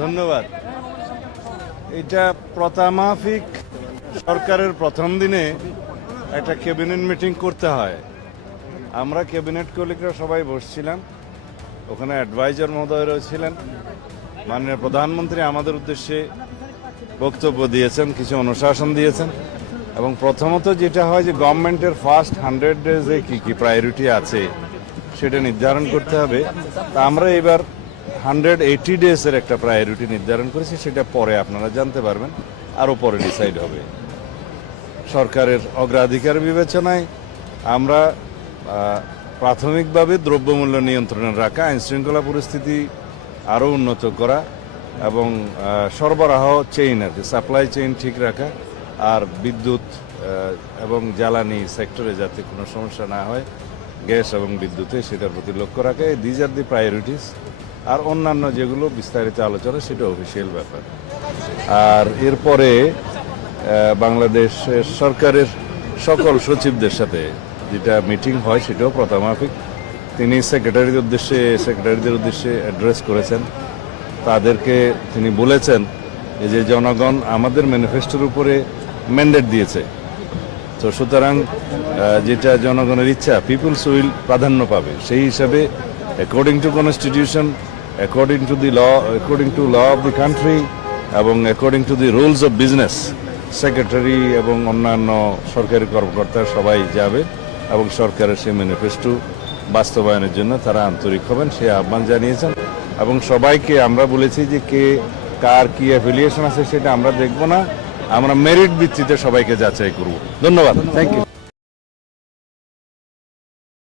ধন্যবাদ। এটা প্রথামাফিক সরকারের প্রথম দিনে একটা ক্যাবিনেট মিটিং করতে হয়। আমরা ক্যাবিনেট কলিগরা সবাই বসছিলাম, ওখানে অ্যাডভাইজার মহোদয়রাও ছিলেন। মাননীয় প্রধানমন্ত্রী আমাদের উদ্দেশ্যে বক্তব্য দিয়েছেন, কিছু অনুশাসন দিয়েছেন। এবং প্রথমত যেটা হয় যে গভর্নমেন্টের ফার্স্ট 100 ডেজে কী কী প্রায়োরিটি আছে সেটা নির্ধারণ করতে হবে। তা আমরা এবার 180 ডেজের একটা প্রায়োরিটি নির্ধারণ করেছি, সেটা পরে আপনারা জানতে পারবেন, আরও পরে ডিসাইড হবে। সরকারের অগ্রাধিকার বিবেচনায় আমরা প্রাথমিকভাবে দ্রব্যমূল্য নিয়ন্ত্রণে রাখা, আইনশৃঙ্খলা পরিস্থিতি আরও উন্নত করা এবং সরবরাহ চেইন আর কি সাপ্লাই চেইন ঠিক রাখা, আর বিদ্যুৎ এবং জ্বালানি সেক্টরে যাতে কোনো সমস্যা না হয়, গ্যাস এবং বিদ্যুতে, সেটার প্রতি লক্ষ্য রাখা। These are the priorities. আর অন্যান্য যেগুলো বিস্তারিত আলোচনা সেটা অফিসিয়াল ব্যাপার। আর এরপরে বাংলাদেশের সরকারের সকল সচিবদের সাথে যেটা মিটিং হয় সেটাও প্রথামাফিক। তিনি সেক্রেটারিদের উদ্দেশ্যে অ্যাড্রেস করেছেন। তাদেরকে তিনি বলেছেন যে জনগণ আমাদের ম্যানিফেস্টোর উপরে ম্যান্ডেট দিয়েছে, তো সুতরাং যেটা জনগণের ইচ্ছা, পিপুলস উইল প্রাধান্য পাবে। সেই হিসাবে according to constitution, according to law of the country এবং according to the rules of business, secretary এবং অন্যান্য সরকারি কর্মকর্তা সবাই যাবে এবং সরকারের সেই ম্যানিফেস্টো বাস্তবায়নের জন্য তারা আন্তরিক হবেন, সে আহ্বান জানিয়েছেন। এবং সবাইকে আমরা বলেছি যে কে কার কি অ্যাফিলিয়েশন আছে সেটা আমরা দেখব না, আমরা মেরিট ভিত্তিতে সবাইকে যাচাই করব। ধন্যবাদ, থ্যাংক ইউ।